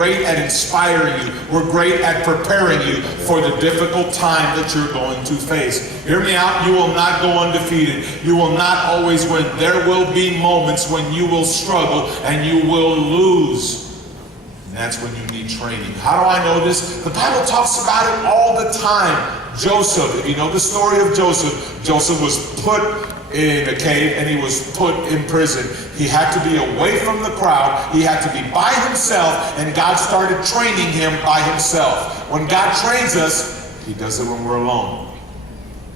great at inspiring you. We're great at preparing you for the difficult time that you're going to face. Hear me out. You will not go undefeated. You will not always win. There will be moments when you will struggle and you will lose. And that's when you need training. How do I know this? The Bible talks about it all the time. Joseph, if you know the story of Joseph, Joseph was put in a cave and he was put in prison. He had to be away from the crowd. He had to be by himself, and God started training him by himself. When God trains us, he does it when we're alone.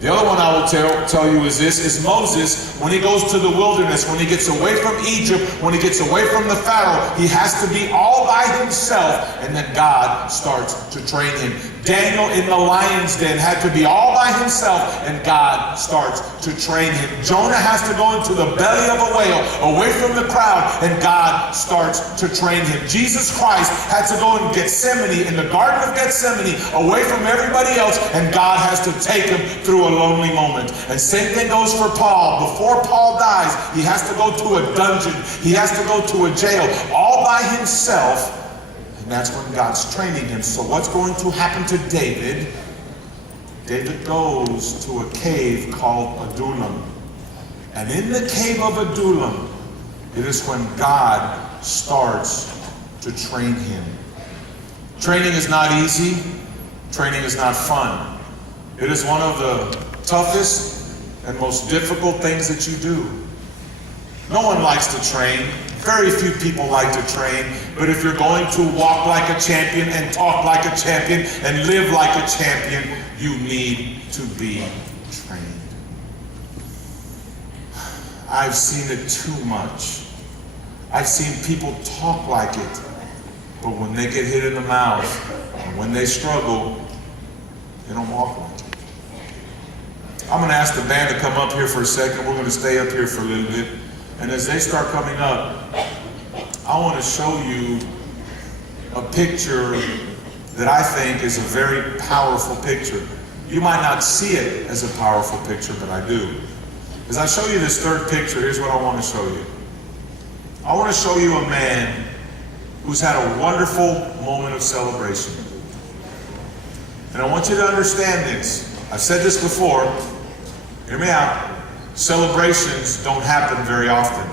The other one I will tell you is this, is Moses, when he goes to the wilderness, when he gets away from Egypt, when he gets away from the Pharaoh, he has to be all by himself, and then God starts to train him. Daniel in the lion's den had to be all by himself, and God starts to train him. Jonah has to go into the belly of a whale, away from the crowd, and God starts to train him. Jesus Christ had to go in Gethsemane, in the Garden of Gethsemane, away from everybody else, and God has to take him through a lonely moment. And same thing goes for Paul. Before Paul dies, he has to go to a dungeon. He has to go to a jail, all by himself. And that's when God's training him. So what's going to happen to David? David goes to a cave called Adullam. And in the cave of Adullam, it is when God starts to train him. Training is not easy. Training is not fun. It is one of the toughest and most difficult things that you do. No one likes to train. Very few people like to train. But if you're going to walk like a champion and talk like a champion and live like a champion, you need to be trained. I've seen it too much. I've seen people talk like it, but when they get hit in the mouth, and when they struggle, they don't walk like it. I'm going to ask the band to come up here for a second. We're going to stay up here for a little bit. And as they start coming up, I want to show you a picture that I think is a very powerful picture. You might not see it as a powerful picture, but I do. As I show you this third picture, here's what I want to show you. I want to show you a man who's had a wonderful moment of celebration. And I want you to understand this. I've said this before. Hear me out. Celebrations don't happen very often.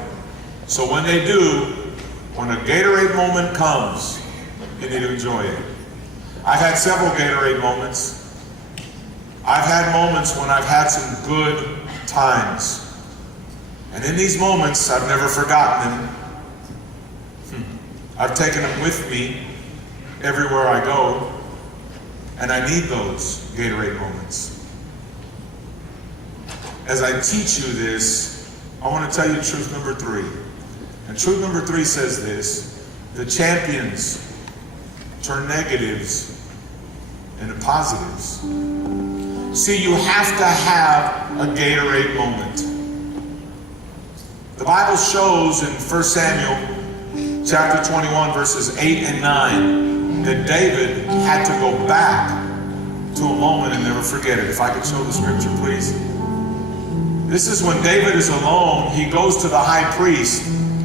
So when they do, when a Gatorade moment comes, you need to enjoy it. I've had several Gatorade moments. I've had moments when I've had some good times. And in these moments, I've never forgotten them. I've taken them with me everywhere I go. And I need those Gatorade moments. As I teach you this, I want to tell you truth number 3. And truth number 3 says this: the champions turn negatives into positives. See, you have to have a Gatorade moment. The Bible shows in 1 Samuel chapter 21, verses 8 and 9, that David had to go back to a moment and never forget it. If I could show the scripture, please. This is when David is alone. He goes to the high priest,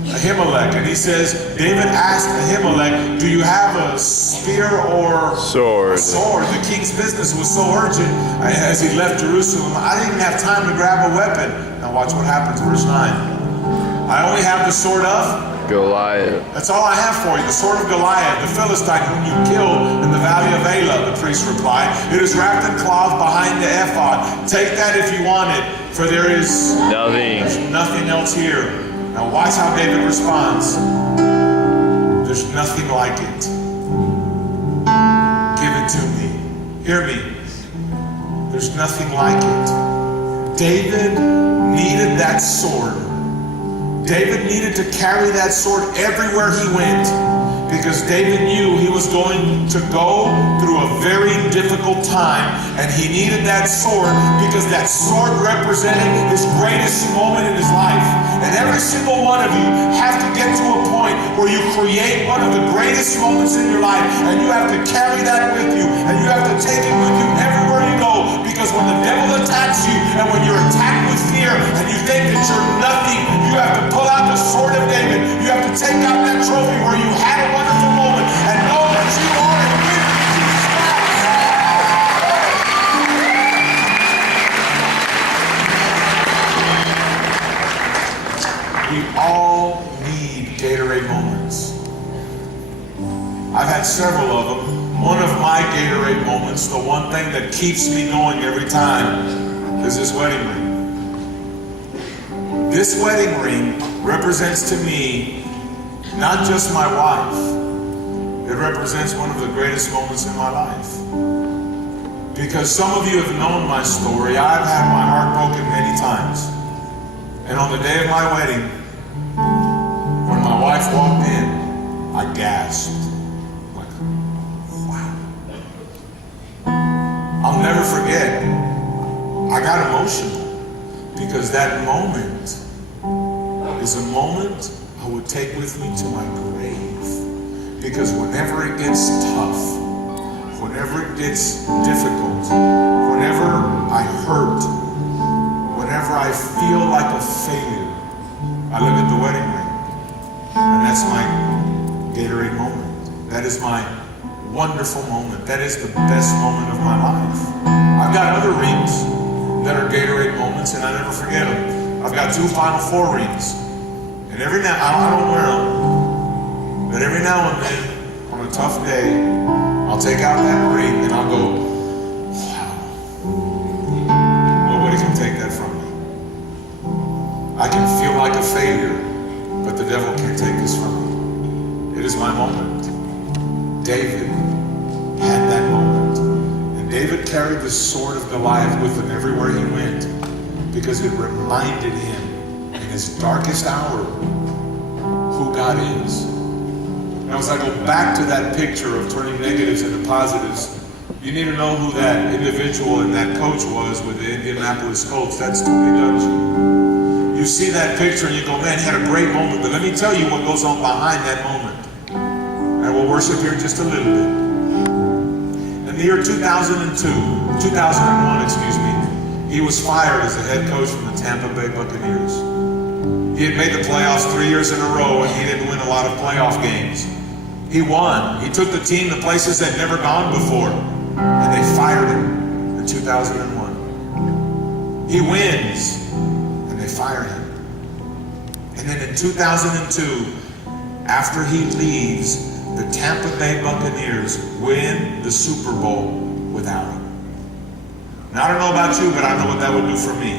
Ahimelech, and he says, David asked Ahimelech, do you have a spear or sword? A sword. The king's business was so urgent as he left Jerusalem. I didn't even have time to grab a weapon. Now watch what happens, verse 9. I only have the sword of Goliath. That's all I have for you, the sword of Goliath, the Philistine whom you killed in the valley of Elah, the priest replied. It is wrapped in cloth behind the ephod. Take that if you want it, for there's nothing else here. Now watch how David responds. There's nothing like it. Give it to me. Hear me. There's nothing like it. David needed that sword. David needed to carry that sword everywhere he went, because David knew he was going to go through a very difficult time, and he needed that sword because that sword represented his greatest moment in his life. And every single one of you have to get to a point where you create one of the greatest moments in your life, and you have to carry that with you, and you have to take it with you everywhere you go, because when the devil attacks you, and when you're attacked with fear, and you think that you're nothing, you have to pull out the sword of David. You have to take out that trophy where you had a wonderful moment and know I've had several of them. One of my Gatorade moments, the one thing that keeps me going every time, is this wedding ring. This wedding ring represents to me not just my wife, it represents one of the greatest moments in my life. Because some of you have known my story. I've had my heart broken many times. And on the day of my wedding, when my wife walked in, I gasped. Like, wow. I'll never forget. I got emotional because that moment is a moment I would take with me to my grave. Because whenever it gets tough, whenever it gets difficult, whenever I hurt, whenever I feel like a failure, I look at the wedding ring. And that's my Gatorade moment. That is my wonderful moment. That is the best moment of my life. I've got other rings that are Gatorade moments, and I never forget them. I've got 2 Final Four rings. And every now, I don't wear them, but every now and then, on a tough day, I'll take out that ring and I'll go, wow. Nobody can take that from me. I can feel like a failure, but the devil can't take this from me. It is my moment. David had that moment. And David carried the sword of Goliath with him everywhere he went because it reminded him in his darkest hour who God is. Now, as I go back to that picture of turning negatives into positives, you need to know who that individual and that coach was with the Indianapolis Colts. That's Tony Dungy. You see that picture and you go, man, he had a great moment. But let me tell you what goes on behind that moment. And we'll worship here just a little bit. In the year 2001, he was fired as the head coach from the Tampa Bay Buccaneers. He had made the playoffs 3 years in a row and he didn't win a lot of playoff games. He won. He took the team to places they'd never gone before. And they fired him in 2001. He wins. And they fire him. And then in 2002, after he leaves, the Tampa Bay Buccaneers win the Super Bowl without him. Now, I don't know about you, but I know what that would do for me.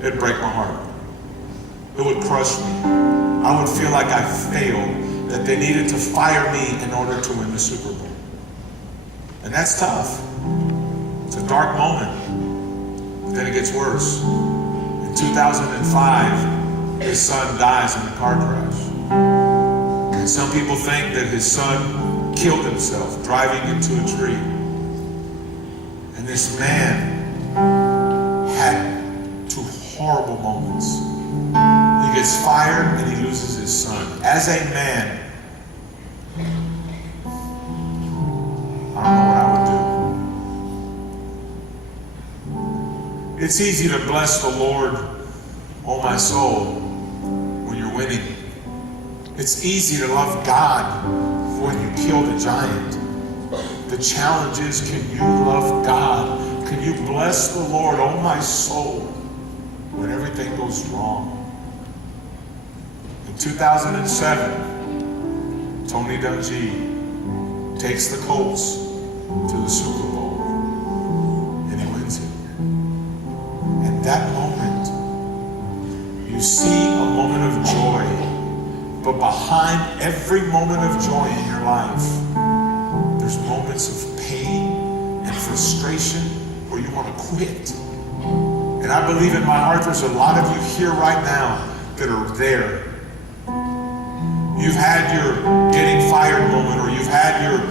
It'd break my heart. It would crush me. I would feel like I failed, that they needed to fire me in order to win the Super Bowl. And that's tough. It's a dark moment. But then it gets worse. In 2005, his son dies in a car crash. And some people think that his son killed himself driving into a tree. And this man had 2 horrible moments. He gets fired and he loses his son. As a man, I don't know what I would do. It's easy to bless the Lord, oh my soul, when you're winning. It's easy to love God when you kill the giant. The challenge is, can you love God? Can you bless the Lord, oh my soul, when everything goes wrong? In 2007, Tony Dungy takes the Colts to the Super Bowl, and he wins it. And that moment, you see a moment of joy, but behind every moment of joy in your life, there's moments of pain and frustration where you want to quit. And I believe in my heart there's a lot of you here right now that are there. You've had your getting fired moment, or you've had your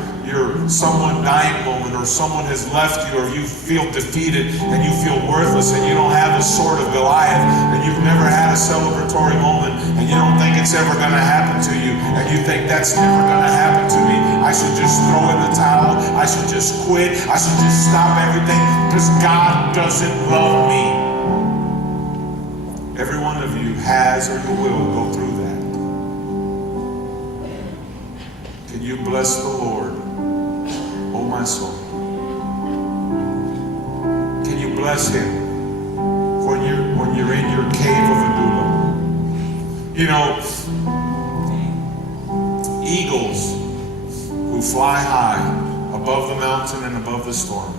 someone dying moment, or someone has left you, or you feel defeated and you feel worthless and you don't have the sword of Goliath and you've never had a celebratory moment and you don't think it's ever going to happen to you and you think that's never going to happen to me. I should just throw in the towel. I should just quit. I should just stop everything because God doesn't love me. Every one of you has or you will go through that. Can you bless the Lord, oh my soul? Can you bless Him when you're in your cave of Adullam? You know, eagles who fly high above the mountain and above the storm.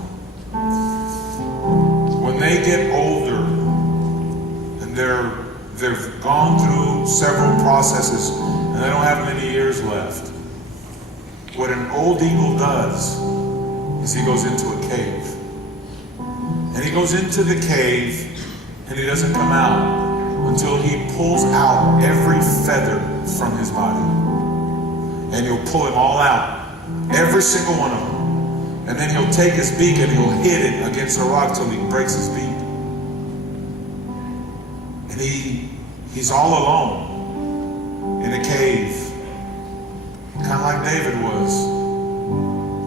When they get older and they've gone through several processes and they don't have many years left, what an old eagle does is he goes into a cave. And he goes into the cave and he doesn't come out until he pulls out every feather from his body. And he'll pull them all out, every single one of them. And then he'll take his beak and he'll hit it against a rock till he breaks his beak. And he's all alone in a cave, kind of like David was,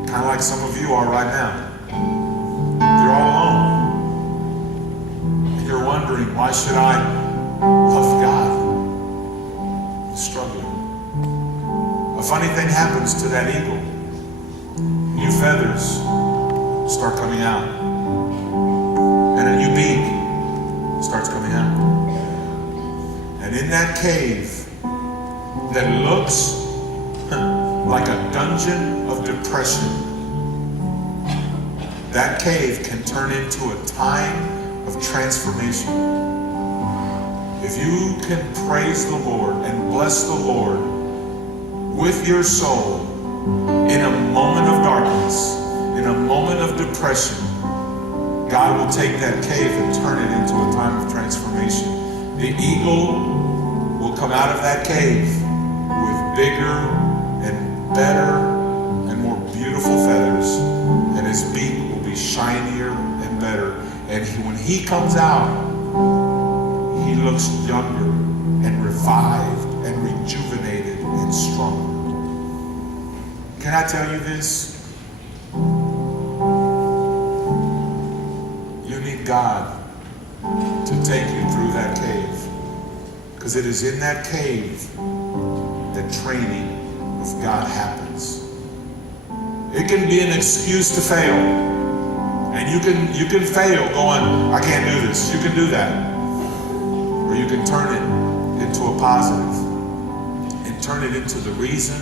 kind of like some of you are right now. You're all alone. And you're wondering, why should I love God? I'm struggling. A funny thing happens to that eagle. New feathers start coming out. And a new beak starts coming out. And in that cave that looks like a dungeon of depression, that cave can turn into a time of transformation. If you can praise the Lord and bless the Lord with your soul in a moment of darkness, in a moment of depression, God will take that cave and turn it into a time of transformation. The eagle will come out of that cave with bigger and better and more beautiful feathers, and his beak will be shinier and better. And when he comes out, he looks younger and revived and rejuvenated and stronger. Can I tell you this? You need God to take you through that cave, because it is in that cave that training of God happens. It can be an excuse to fail, and you can fail going, I can't do this. You can do that. Or you can turn it into a positive and turn it into the reason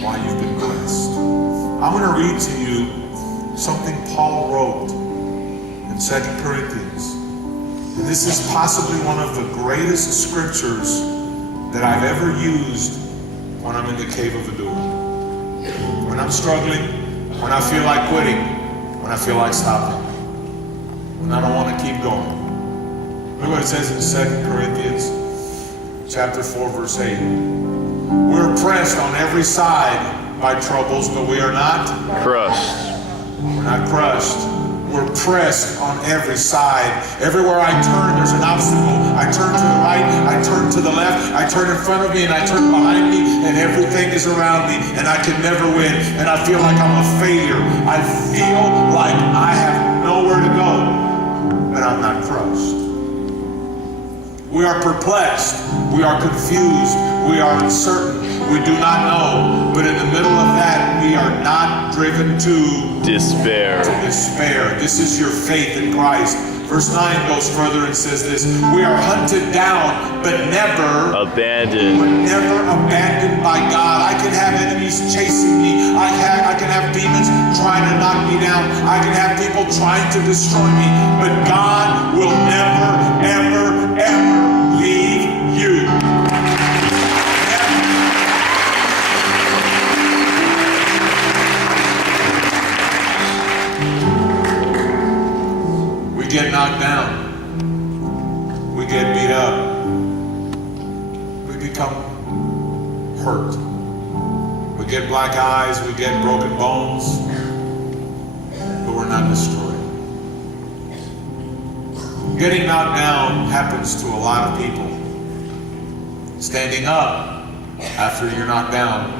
why you've been blessed. I'm going to read to you something Paul wrote in 2 Corinthians. And this is possibly one of the greatest scriptures that I've ever used when I'm in the cave of Adullam. When I'm struggling, when I feel like quitting, when I feel like stopping, when I don't want to keep going. Look what it says in 2 Corinthians chapter 4, verse 8. We're pressed on every side by troubles, but we are not crushed. We're not crushed. We're pressed on every side. Everywhere I turn, there's an obstacle. I turn to the right, I turn to the left, I turn in front of me, and I turn behind me, and everything is around me, and I can never win, and I feel like I'm a failure. I feel like I have nowhere to go, but I'm not crushed. We are perplexed, we are confused, we are uncertain, we do not know, but in the middle of that, we are not driven to despair. This is your faith in Christ. Verse 9 goes further and says this: we are hunted down, but never abandoned. By God. I can have enemies chasing me. I can have demons trying to knock me down. I can have people trying to destroy me, but God will never, ever, ever leave you. We get knocked down. We get beat up. We become hurt. We get black eyes. We get broken bones. But we're not destroyed. Getting knocked down happens to a lot of people. Standing up after you're knocked down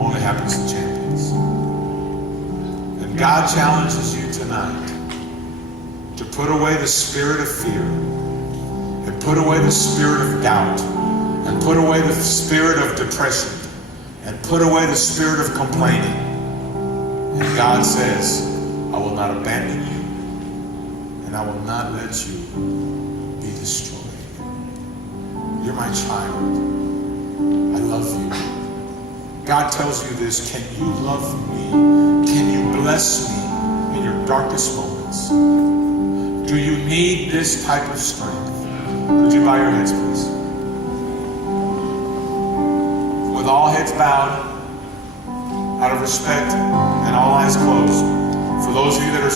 only happens to champions. And God challenges you tonight to put away the spirit of fear, and put away the spirit of doubt, and put away the spirit of depression, and put away the spirit of complaining. And God says, I will not abandon you, and I will not let you be destroyed. You're my child. I love you. God tells you this, can you love me? Can you bless me in your darkest moments? Do you need this type of strength? Could you bow your heads, please? With all heads bowed, out of respect and all eyes closed, for those of you that are